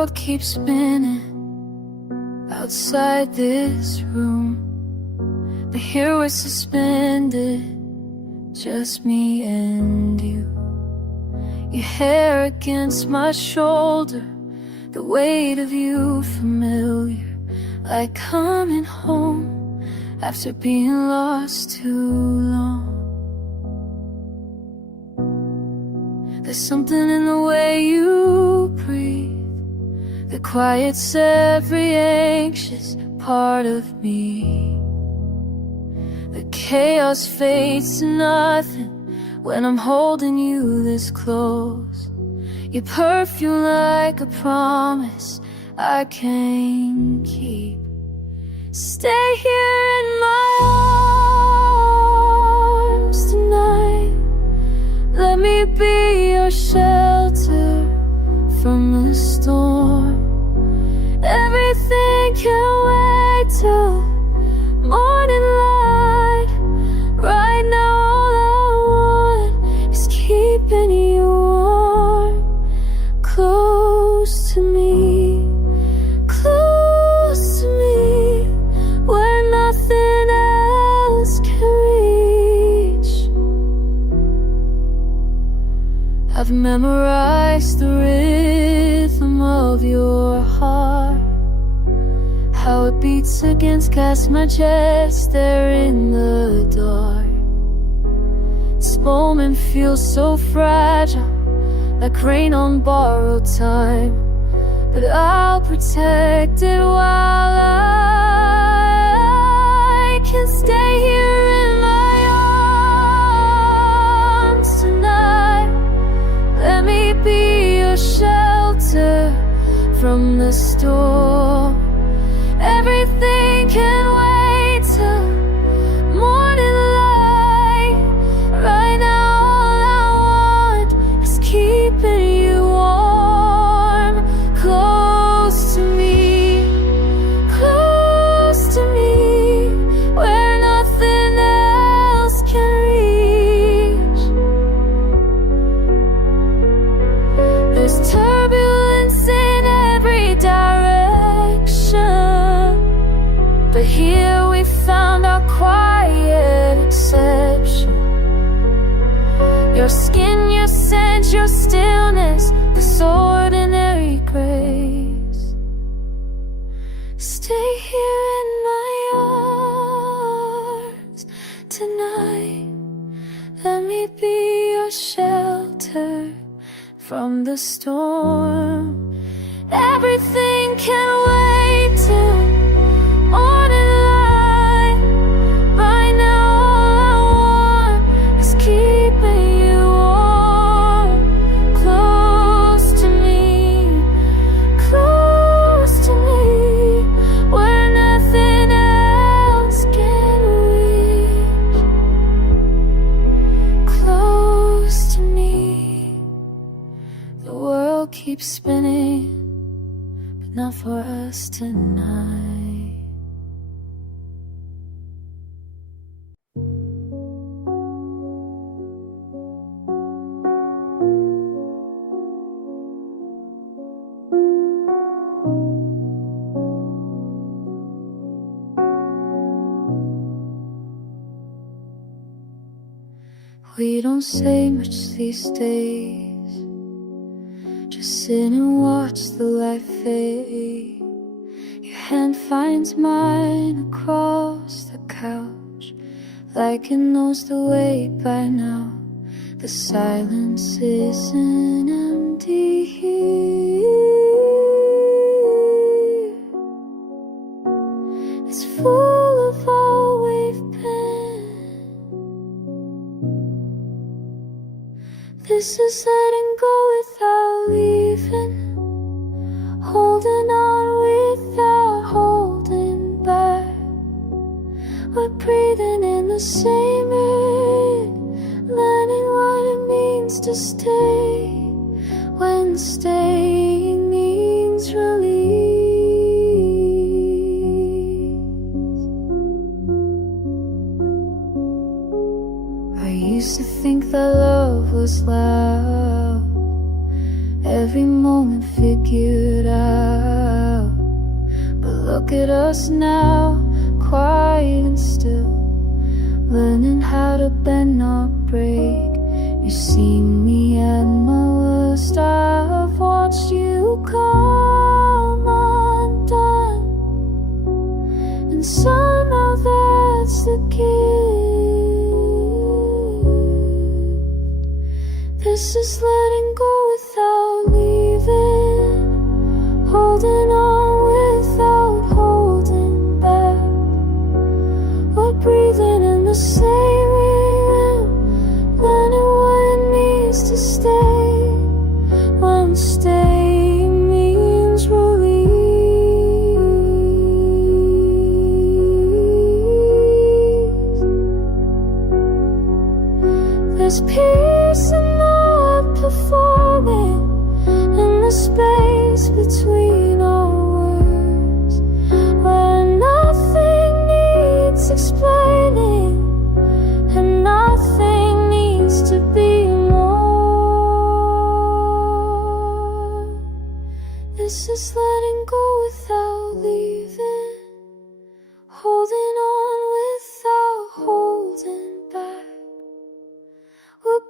world keeps spinning outside this room, but here we're suspended, just me and you. Your hair against my shoulder, the weight of you familiar, like coming home after being lost too long. There's something in the way you breathe that quiets every anxious part of me. The chaos fades to nothing when I'm holding you this close. Your perfume like a promise I can't keep. Stay here in my arms tonight. Let me be your shelter from the storm. Everything can wait till morning light. Right now all I want is keeping you warm, close to me, close to me, where nothing else can reach. I've memorized the rhythm of your heart, how it beats against gas my chest there in the dark. This moment feels so fragile, like rain on borrowed time, but I'll protect it while I can stay here in my arms tonight. Let me be your shelter from the storm. Everything can wait till morning light. Right now all I want is keeping you warm, close to me, where nothing else can reach. There's turbulence in every direction, but here we found our quiet exception. Your skin, your scent, your stillness, this ordinary grace. Stay here in my arms tonight. Let me be your shelter from the storm. Everything can wait till morning light. Right now all I want is keeping you warm, close to me, where nothing else can reach. Close to me. The world keeps spinning, but not for us tonight. We don't say much these days, just sit and watch the light fade. Your hand finds mine across the couch, like it knows the way by now. The silence isn't empty here, it's full of all we've been. This is letting go without leaving, holding on without holding back. We're breathing in the same air, learning what it means to stay when staying means release. I used to think that love was loud, every moment figured out. But look at us now, quiet and still, learning how to bend, not break. You see me at my worst, I've watched you come undone, and somehow that's the gift. This is letting go without leaving, holding on without holding back. We're breathing in the same rhythm, learning what it means to stay, when staying means release. There's peace in not performing, in the space between our words, where nothing needs explaining and nothing needs to be more. This is letting go without leaving, holding on without holding back. We're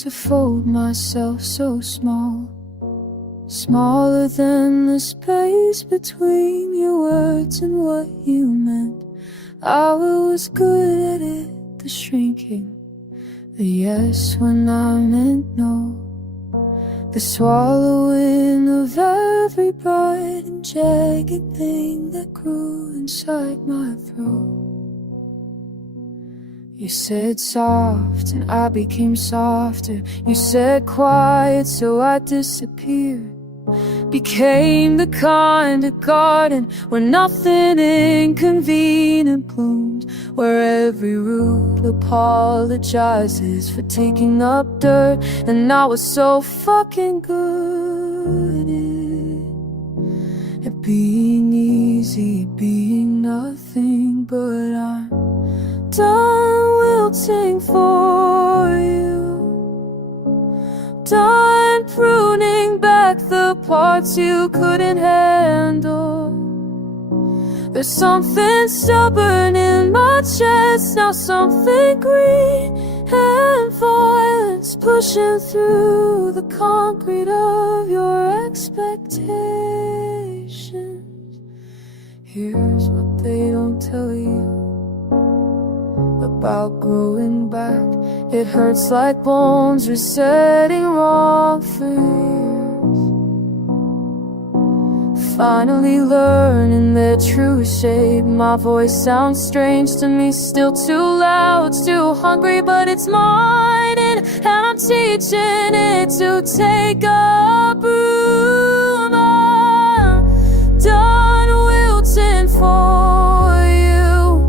to fold myself so small, smaller than the space between your words and what you meant. I was good at it, the shrinking, the yes when I meant no, the swallowing of every bright and jagged thing that grew inside my throat. You said soft and I became softer. You said quiet so I disappeared. Became the kind of garden where nothing inconvenient blooms, where every root apologizes for taking up dirt. And I was so fucking good at being easy, being nothing, but I'm done wilting for you, done pruning back the parts you couldn't handle. There's something stubborn in my chest now, something green and violence pushing through the concrete of your expectations. Here's what they don't tell you about growing back. It hurts like bones resetting wrong for years, finally learning their true shape. My voice sounds strange to me, still too loud, still hungry, but it's mine, and I'm teaching it to take up room. I'm done wilting for you,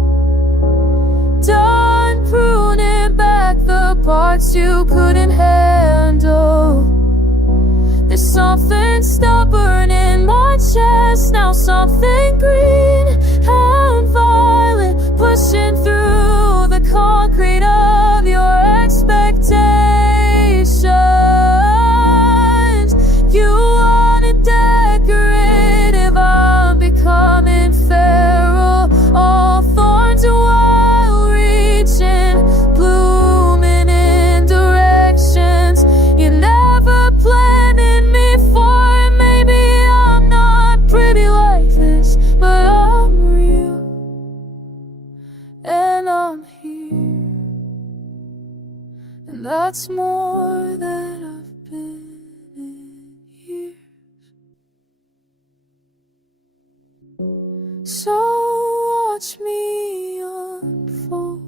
done pruning back the parts you couldn't handle. There's something stubborn in my chest now, something green and violent pushing through the concrete of your expectations. You wanted decorative, I'm becoming feral, all thorns and wild reaching, blooming in directions you never planned me for. And maybe I'm not pretty like this, but I'm real, and I'm here, and that's more than I've been in years. So watch me unfold,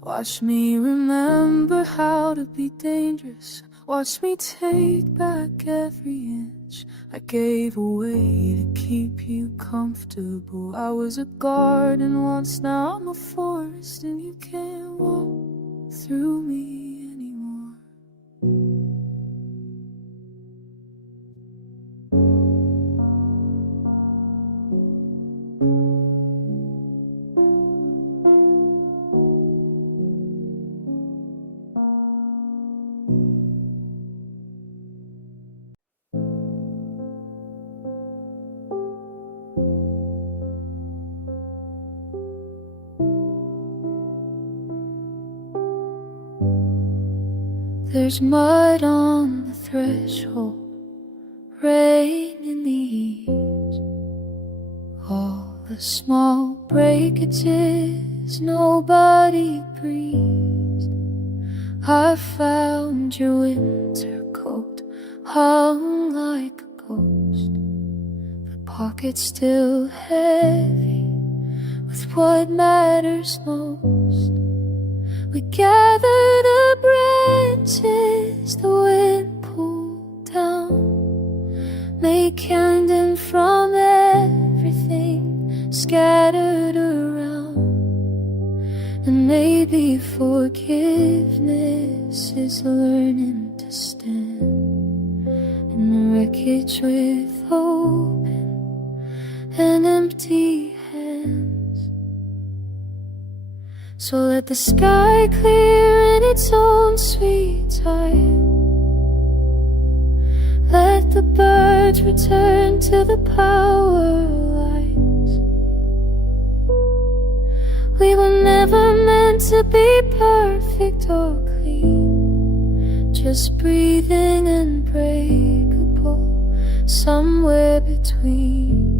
watch me remember how to be dangerous, watch me take back every inch I gave away to keep you comfortable. I was a garden once, now I'm a forest, and you can't walk through me anymore. There's mud on the threshold, rain in the east, all the small breakages nobody breathed. I found your winter coat hung like a ghost, the pocket still heavy with what matters most. We gather the branches the wind pulled down, make candy from everything scattered around. And maybe forgiveness is learning to stand in the wreckage with open and empty hands. So let the sky clear in its own sweet time, let the birds return to the power lines. We were never meant to be perfect or clean, just breathing and breakable, somewhere between.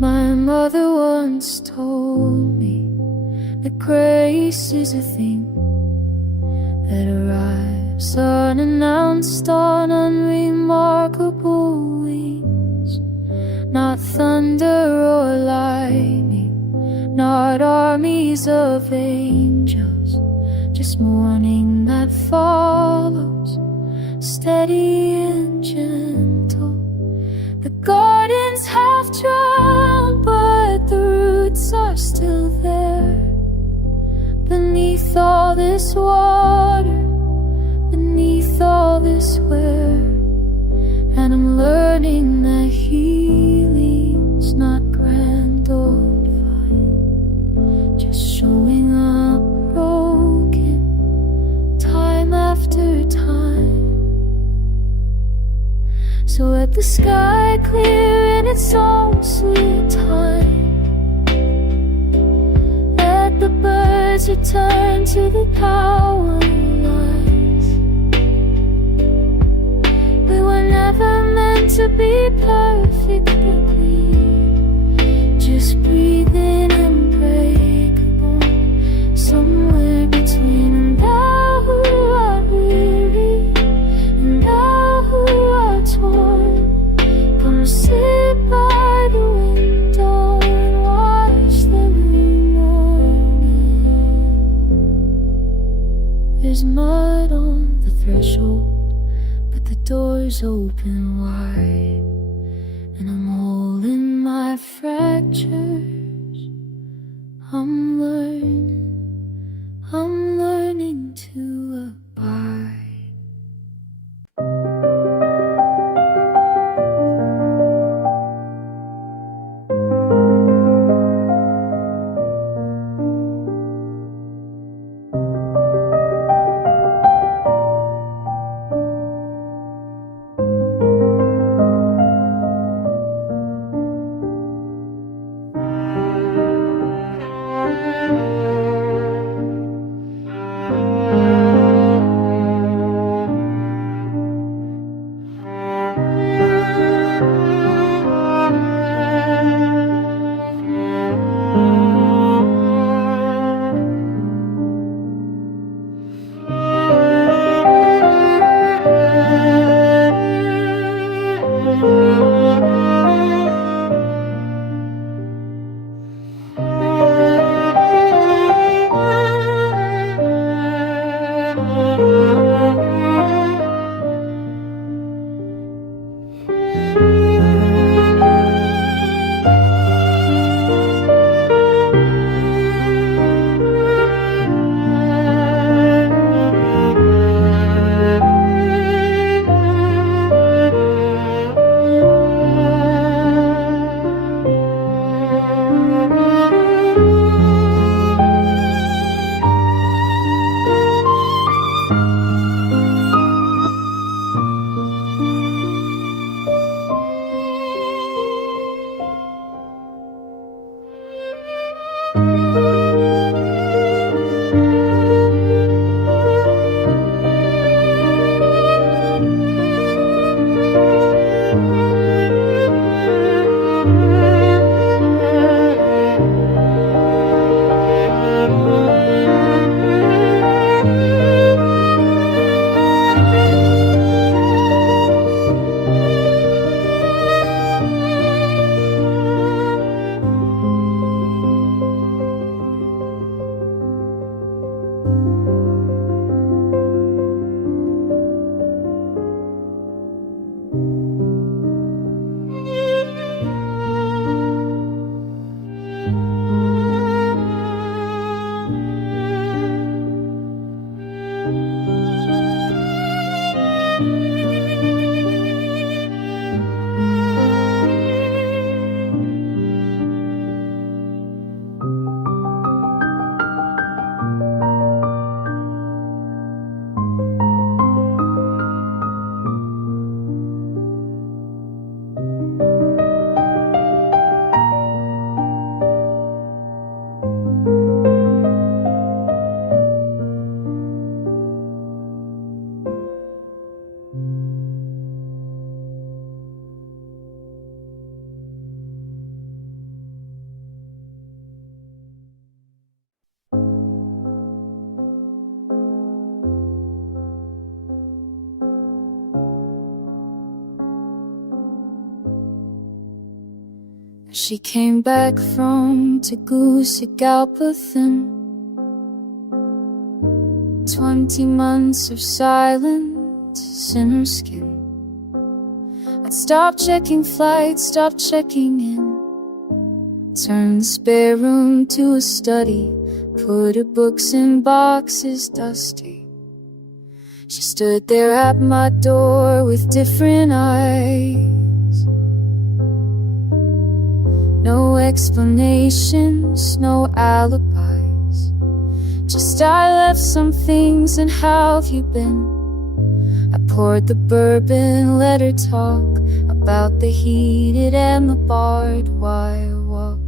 My mother once told me that grace is a thing that arrives unannounced on unremarkable wings. Not thunder or lightning, not armies of angels, just morning that follows, steady and gentle. The gardens have drowned, but the roots are still there. Beneath all this water, beneath all this wear. And I'm learning that healing's not grand or divine, just showing up broken, time after time. So let the sky clear in its own sweet time. Let the birds return to the power lines. We were never meant to be perfect but clean, just breathing unbreakable, somewhere between. And now who are weary, and now who are torn, gonna sit by the window and watch the moon morning. There's mud on the threshold, but the door's open wide, and I'm holding my fractures. I'm learning to abide. She came back from Tegucigalpa-thin. 20 months of silence in her skin. I'd stop checking flights, stop checking in. Turn the spare room to a study. Put her books in boxes dusty. She stood there at my door with different eyes. No explanations, no alibis. Just I left some things and how have you been? I poured the bourbon, let her talk about the heated and the barbed wire walk.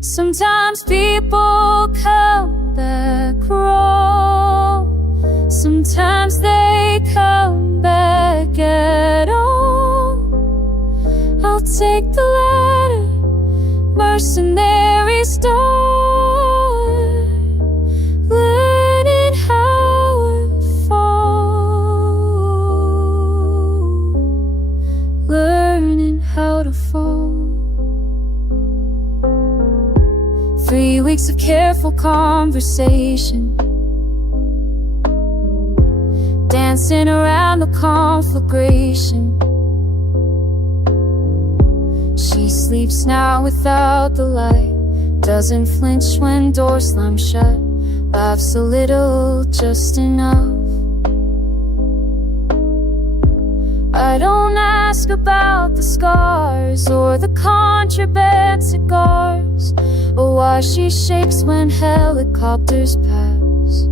Sometimes people come back wrong. Sometimes they come back at all. I'll take the latter, mercenary start, learning how to fall, learning how to fall. 3 weeks of careful conversation, dancing around the conflagration. She sleeps now without the light, doesn't flinch when doors slam shut, laughs a little, just enough. I don't ask about the scars or the contraband cigars, or why she shakes when helicopters pass.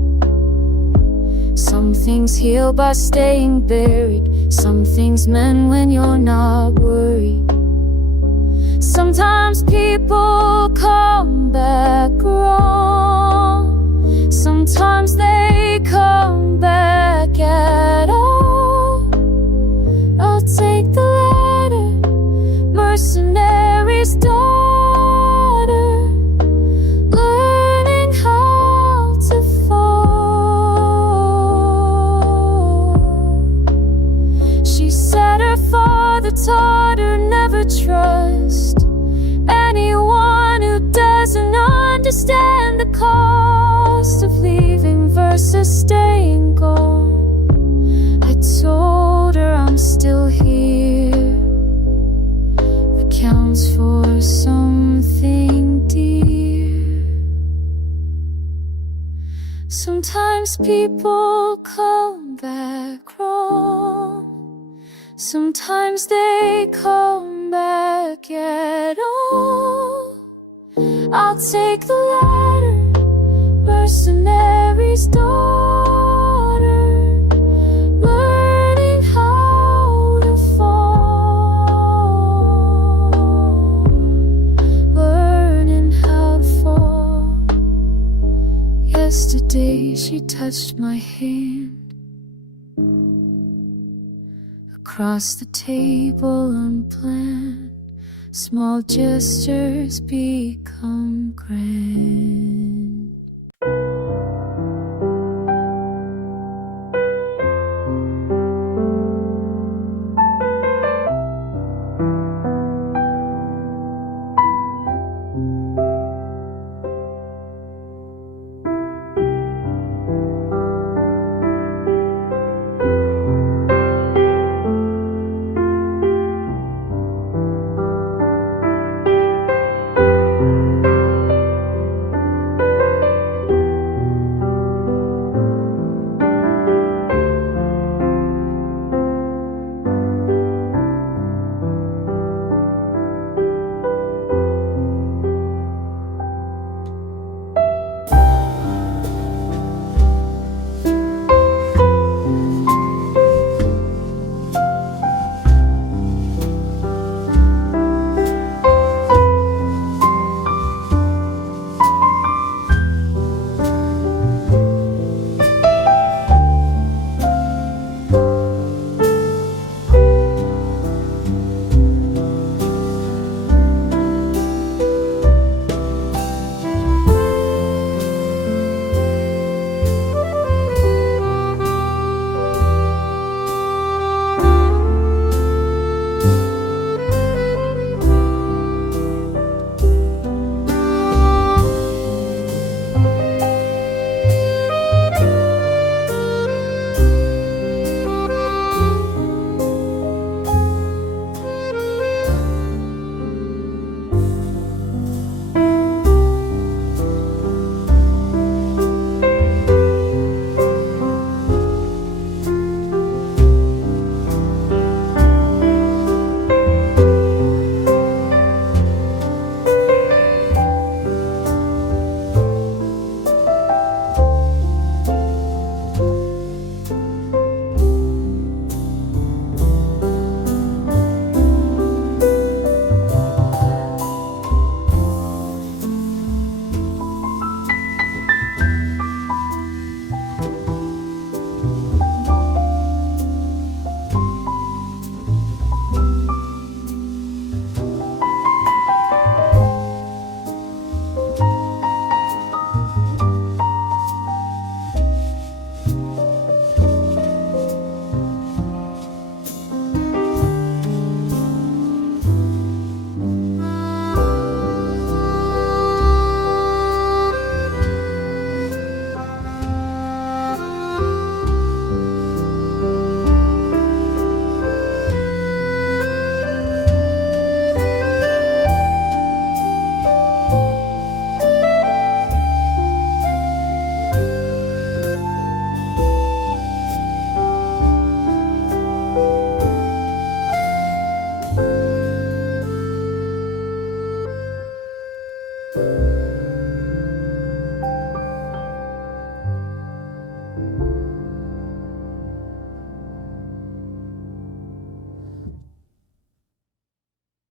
Some things heal by staying buried, some things mend when you're not worried. Sometimes people come back wrong. Sometimes they come back at all. I'll take the latter, mercenary's daughter, learning how to fall. She said her father taught her never trust anyone who doesn't understand the cost of leaving versus staying gone. I told her I'm still here. That counts for something dear. Sometimes people come back wrong. Sometimes they come back at all. I'll take the latter, mercenary's daughter, learning how to fall, learning how to fall. Yesterday she touched my hand. Across the table unplanned, small gestures become grand.